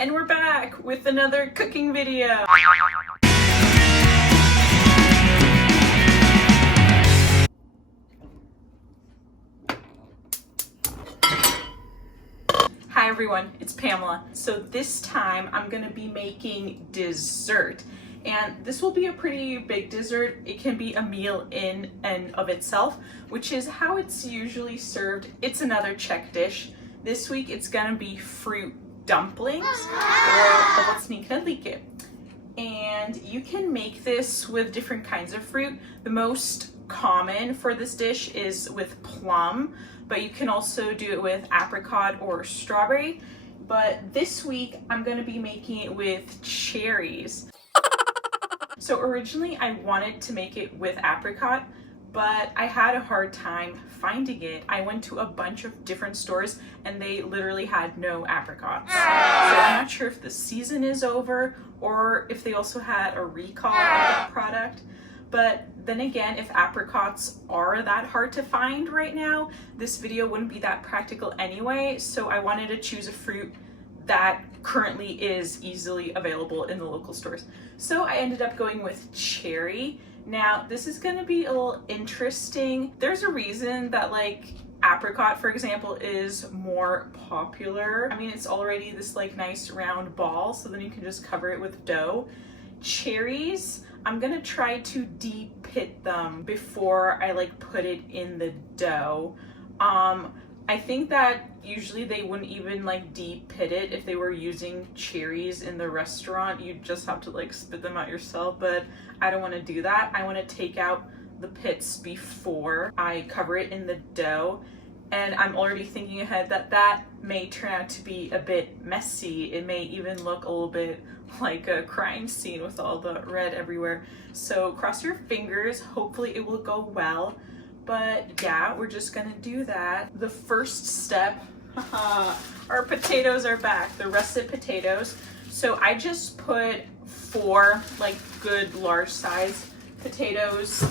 And we're back with another cooking video. Hi everyone, it's Pamela. So this time I'm gonna be making dessert. And this will be a pretty big dessert. It can be a meal in and of itself, which is how it's usually served. It's another Czech dish. This week it's gonna be fruit dumplings, or ovocní knedlíky. And you can make this with different kinds of fruit. The most common for this dish is with plum, but you can also do it with apricot or strawberry. But this week I'm gonna be making it with cherries. So originally I wanted to make it with apricot, but I had a hard time finding it. I went to a bunch of different stores and they literally had no apricots. So I'm not sure if the season is over or if they also had a recall of that product. But then again, if apricots are that hard to find right now, this video wouldn't be that practical anyway. So I wanted to choose a fruit that currently is easily available in the local stores. So I ended up going with cherry. Now this is gonna be a little interesting. There's a reason that like apricot, for example, is more popular. I mean, it's already this like nice round ball, so then you can just cover it with dough. Cherries, I'm gonna try to de-pit them before I like put it in the dough. I think that usually they wouldn't even like de-pit it if they were using cherries in the restaurant. You just have to like spit them out yourself, but I don't want to do that. I want to take out the pits before I cover it in the dough. And I'm already thinking ahead that that may turn out to be a bit messy. It may even look a little bit like a crime scene with all the red everywhere. So cross your fingers, hopefully it will go well. But yeah, we're just gonna do that. The first step, our potatoes are back, the russet potatoes. So I just put 4 like good large size potatoes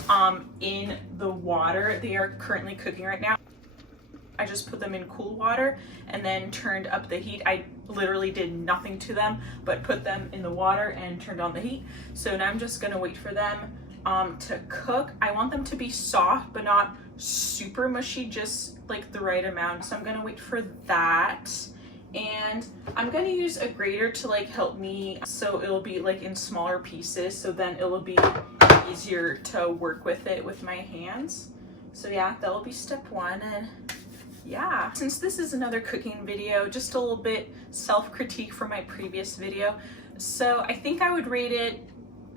in the water. They are currently cooking right now. I just put them in cool water and then turned up the heat. I literally did nothing to them, but put them in the water and turned on the heat. So now I'm just gonna wait for them to cook. I want them to be soft, but not super mushy, just like the right amount. So I'm gonna wait for that. And I'm gonna use a grater to like help me, so it'll be like in smaller pieces, so then it'll be easier to work with it with my hands. So yeah, that'll be step 1. And yeah, since this is another cooking video, just a little bit self-critique from my previous video. So I think I would rate it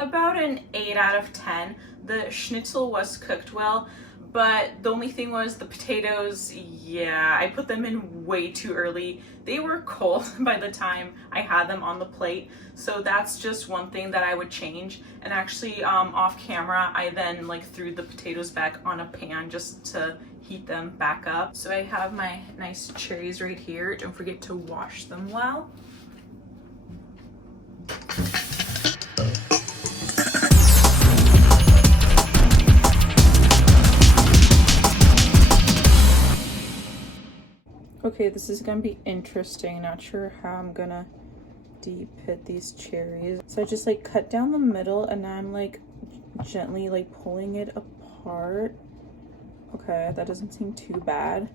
about an 8 out of 10. The schnitzel was cooked well, but the only thing was the potatoes, yeah, I put them in way too early. They were cold by the time I had them on the plate. So that's just one thing that I would change. And actually off camera, I then like threw the potatoes back on a pan just to heat them back up. So I have my nice cherries right here. Don't forget to wash them well. Okay, this is gonna be interesting. Not sure how I'm gonna de-pit these cherries. So I just like cut down the middle and now I'm like gently like pulling it apart. Okay, that doesn't seem too bad.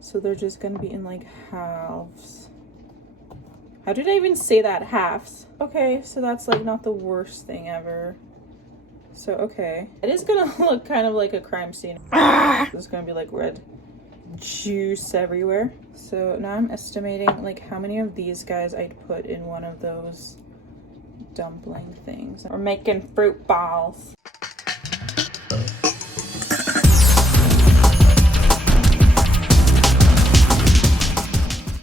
So they're just gonna be in like halves. How did I even say that? Halves. Okay, so that's like not the worst thing ever. So okay, it is gonna look kind of like a crime scene. There's gonna be like red juice everywhere. So now I'm estimating like how many of these guys I'd put in one of those dumpling things. We're making fruit balls.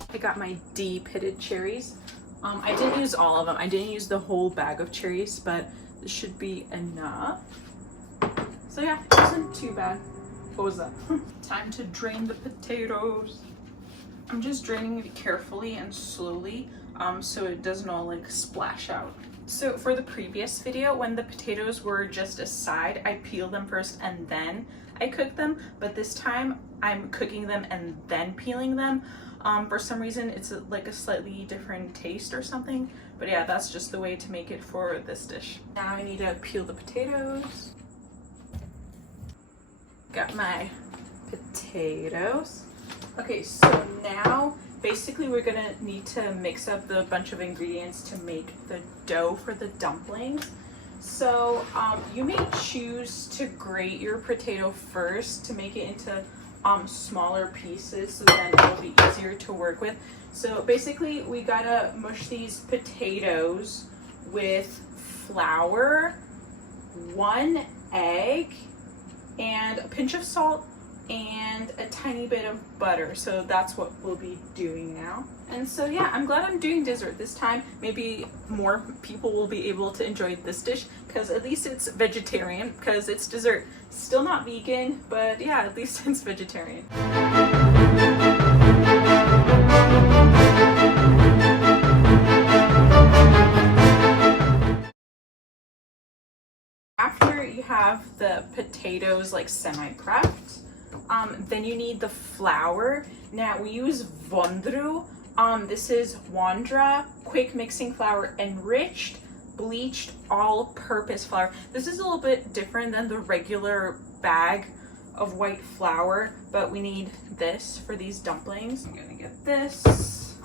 I got my de-pitted cherries. I didn't use all of them. I didn't use the whole bag of cherries, but this should be enough. So yeah, it wasn't too bad. What was that? Time to drain the potatoes. I'm just draining it carefully and slowly so it doesn't all like splash out. So for the previous video, when the potatoes were just a side, I peeled them first and then I cooked them, but this time I'm cooking them and then peeling them. For some reason, it's like a slightly different taste or something. But yeah, that's just the way to make it for this dish. Now I need to peel the potatoes. Got my potatoes. Okay, so now basically we're gonna need to mix up the bunch of ingredients to make the dough for the dumplings. So you may choose to grate your potato first to make it into smaller pieces, so then it'll be easier to work with. So basically we gotta mush these potatoes with flour, 1 egg, and a pinch of salt and a tiny bit of butter. So that's what we'll be doing now. And so yeah, I'm glad I'm doing dessert this time. Maybe more people will be able to enjoy this dish because at least it's vegetarian, because it's dessert. Still not vegan, but yeah, at least it's vegetarian. After you have the potatoes like semi-prepped, then you need the flour. Now we use Wondra. This is Wondra quick mixing flour, enriched, bleached, all-purpose flour. This is a little bit different than the regular bag of white flour, but we need this for these dumplings. I'm gonna get this,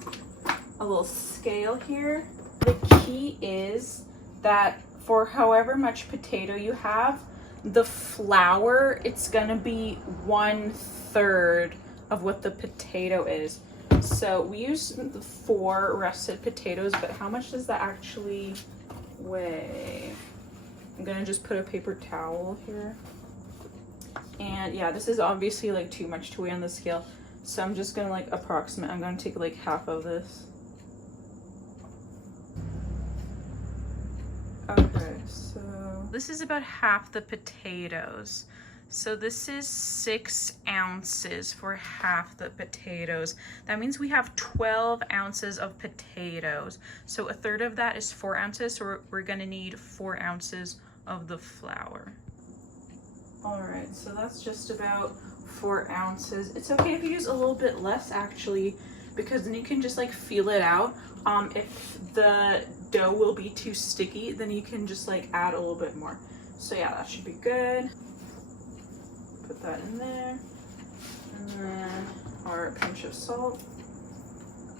a little scale here. The key is that for however much potato you have, the flour, it's gonna be 1/3 of what the potato is. So we use the 4 russet potatoes, but how much does that actually weigh? I'm gonna just put a paper towel here. And yeah, this is obviously like too much to weigh on the scale. So I'm just gonna like approximate. I'm gonna take like half of this. Okay, so this is about half the potatoes. So this is 6 ounces for half the potatoes. That means we have 12 ounces of potatoes. So 1/3 of that is 4 ounces. So we're gonna need 4 ounces of the flour. All right, so that's just about 4 ounces. It's okay if you use a little bit less actually, because then you can just like feel it out. If the dough will be too sticky, then you can just like add a little bit more. So yeah, that should be good. Put that in there. And then our pinch of salt.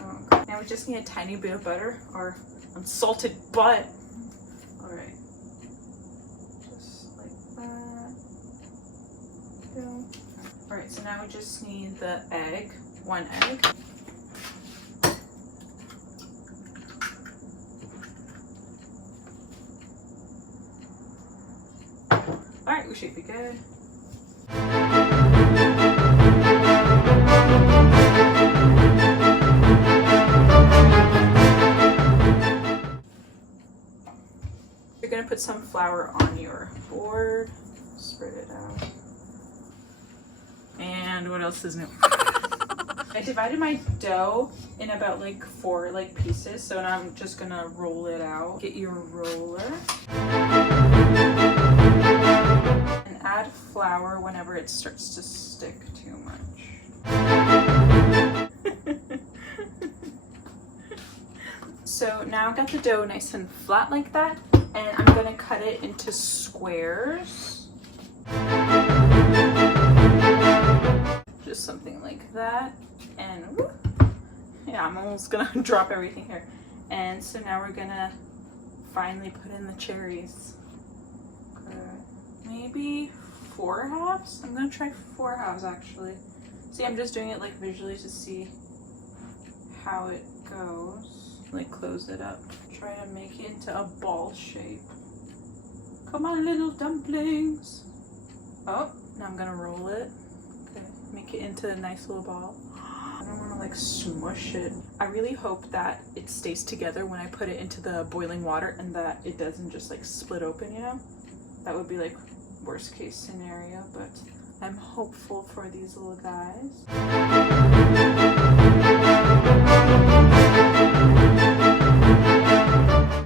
Okay. Now we just need a tiny bit of butter, our unsalted butt. All right. Just like that. Go. All right, so now we just need the egg, 1 egg. All right, we should be good. You're gonna put some flour on your board, spread it out. And what else is new? I divided my dough in about like 4 like pieces, so now I'm just gonna roll it out. Get your roller. And add flour whenever it starts to stick too much. So now I've got the dough nice and flat like that, and I'm gonna cut it into squares. Just something like that, and whoop. Yeah, I'm almost gonna drop everything here. And so now we're gonna finally put in the cherries. Maybe 4 halves? I'm gonna try 4 halves actually. See, I'm just doing it like visually to see how it goes. Like close it up. Try to make it into a ball shape. Come on, little dumplings. Oh, now I'm gonna roll it. Okay, make it into a nice little ball. I don't want to like smush it. I really hope that it stays together when I put it into the boiling water and that it doesn't just like split open, you know? That would be like worst case scenario, but I'm hopeful for these little guys.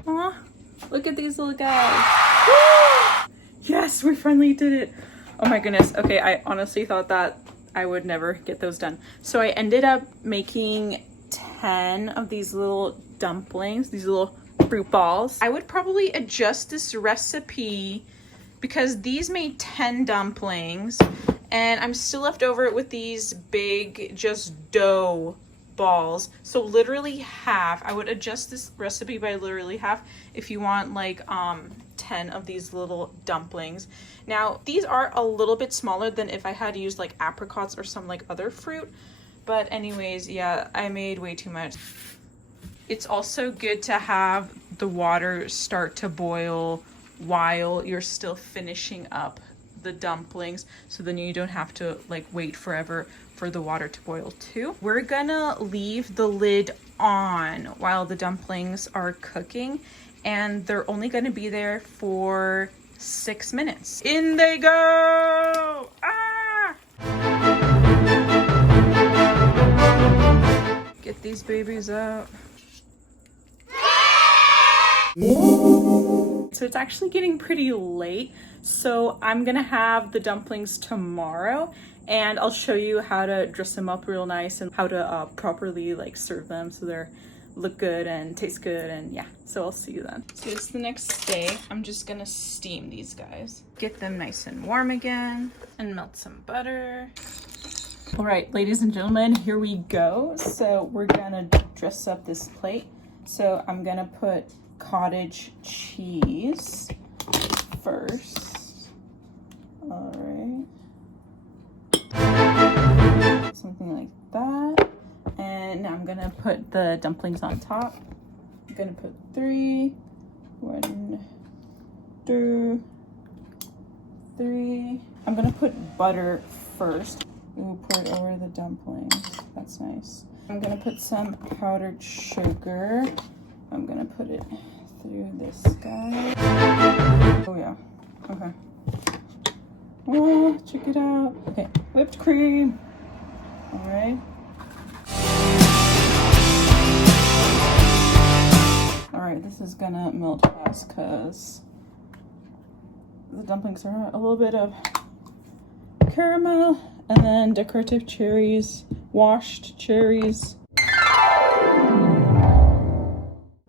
Aw, look at these little guys. Yes, we finally did it. Oh my goodness. Okay, I honestly thought that I would never get those done. So I ended up making 10 of these little dumplings, these little fruit balls. I would probably adjust this recipe because these made 10 dumplings and I'm still left over with these big just dough balls. So literally half. I would adjust this recipe by literally half if you want like 10 of these little dumplings. Now these are a little bit smaller than if I had used like apricots or some like other fruit, but anyways, yeah, I made way too much. It's also good to have the water start to boil while you're still finishing up the dumplings, so then you don't have to like wait forever for the water to boil too. We're gonna leave the lid on while the dumplings are cooking, and they're only gonna be there for 6 minutes. In they go! Ah! Get these babies out. So it's actually getting pretty late, so I'm gonna have the dumplings tomorrow and I'll show you how to dress them up real nice and how to properly like serve them so they're look good and taste good, and yeah, so I'll see you then. So it's the next day. I'm just gonna steam these guys, get them nice and warm again, and melt some butter. All right, ladies and gentlemen, here we go. So we're gonna dress up this plate. So I'm gonna put cottage cheese first. All right, something like that. And now I'm gonna put the dumplings on top. I'm gonna put 3, 1, 2, 3. I'm gonna put butter first. We'll pour it over the dumplings. That's nice. I'm gonna put some powdered sugar. I'm gonna put it through this guy. Oh yeah, okay. Oh, check it out. Okay, whipped cream. All right. All right, this is gonna melt fast because the dumplings are a little bit of caramel and then decorative cherries, washed cherries.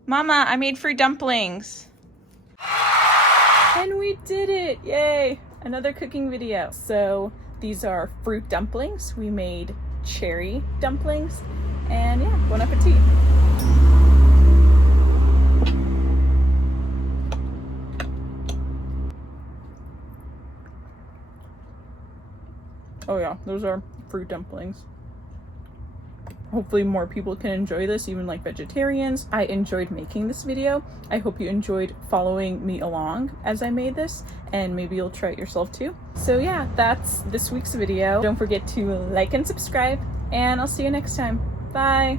Mama, I made fruit dumplings. And we did it, yay! Another cooking video. So these are fruit dumplings. We made cherry dumplings, and yeah, bon appetit. Oh yeah, those are fruit dumplings. Hopefully more people can enjoy this, even like vegetarians. I enjoyed making this video. I hope you enjoyed following me along as I made this, and maybe you'll try it yourself too. So yeah, that's this week's video. Don't forget to like and subscribe, and I'll see you next time. Bye.